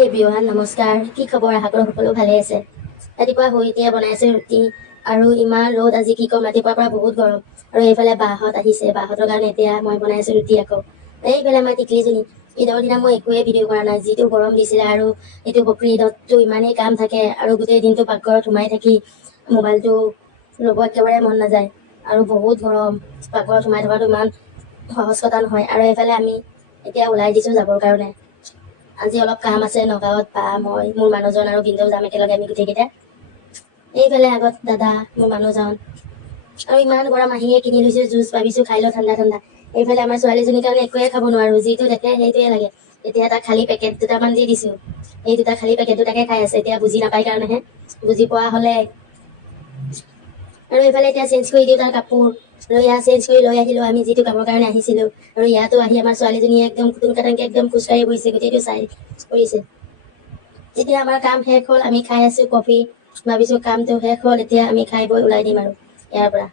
হাই everyone, নমস্কাৰ। কি খবৰ? আশা কৰোঁ সকলো ভালে আছে। ৰাতিপুৱা শুই এতিয়া বনাই আছে ৰুটি আৰু ইমান ৰ'দ আজি, কি ক'ম, ৰাতিপুৱাৰ পৰা বহুত গৰম। আৰু এইফালে বাহঁত আহিছে, বাহঁতৰ কাৰণে এতিয়া মই বনাই আছো ৰুটি আকৌ। এইফালে আমাৰ টিকলিজনী, ঈদৰ দিনা মই একোৱে ভিডিঅ' কৰা নাই, যিটো গৰম দিছিলে। আৰু এইটো বকৰি ঈদততো ইমানেই কাম থাকে আৰু গোটেই দিনটো পাকঘৰত সোমাই থাকি মোবাইলটো ল'ব একেবাৰে মন নাযায়। আৰু বহুত গৰম, পাকঘৰত সোমাই থকাটো ইমান সহজ কথা নহয়। আৰু এইফালে আমি এতিয়া ওলাই দিছোঁ যাবৰ কাৰণে। আজি অলপ কাম আছে নগাঁৱত। বা মই, মোৰ মানুহজন আৰু ভিনদেউ যাম একেলগে, আমি গোটেইকেইটা। এইফালে আগত দাদা, মোৰ মানুহজন। আৰু ইমান গৰম, আহিয়ে কিনি লৈছোঁ জুচ, ভাবিছোঁ খাই লওঁ ঠাণ্ডা ঠাণ্ডা। এইফালে আমাৰ ছোৱালীজনীৰ কাৰণে একোৱে খাব নোৱাৰোঁ, যিটো দেখে সেইটোৱে লাগে। এতিয়া তাক খালী পেকেট দুটামান দি দিছোঁ, এই দুটা খালী পেকেট দুটাকে খাই আছে। এতিয়া বুজি নাপায় কাৰণেহে, বুজি পোৱা হ'লে। আৰু এইফালে এতিয়া চেঞ্জ কৰি দিওঁ তাৰ কাপোৰ, আৰু ইয়াত চেঞ্জ কৰি লৈ আহিলোঁ আমি যিটো কামৰ কাৰণে আহিছিলোঁ। আৰু ইয়াতো আহি আমাৰ ছোৱালীজনীয়ে একদম খুটুং খাটাংকৈ একদম খোজকাঢ়ি পৰিছে, গোটেইটো চাই কৰিছে। এতিয়া আমাৰ কাম শেষ হ'ল, আমি খাই আছোঁ কফি। ভাবিছোঁ কামটো শেষ হ'ল, এতিয়া আমি খাই বৈ ওলাই দিম আৰু ইয়াৰ পৰা।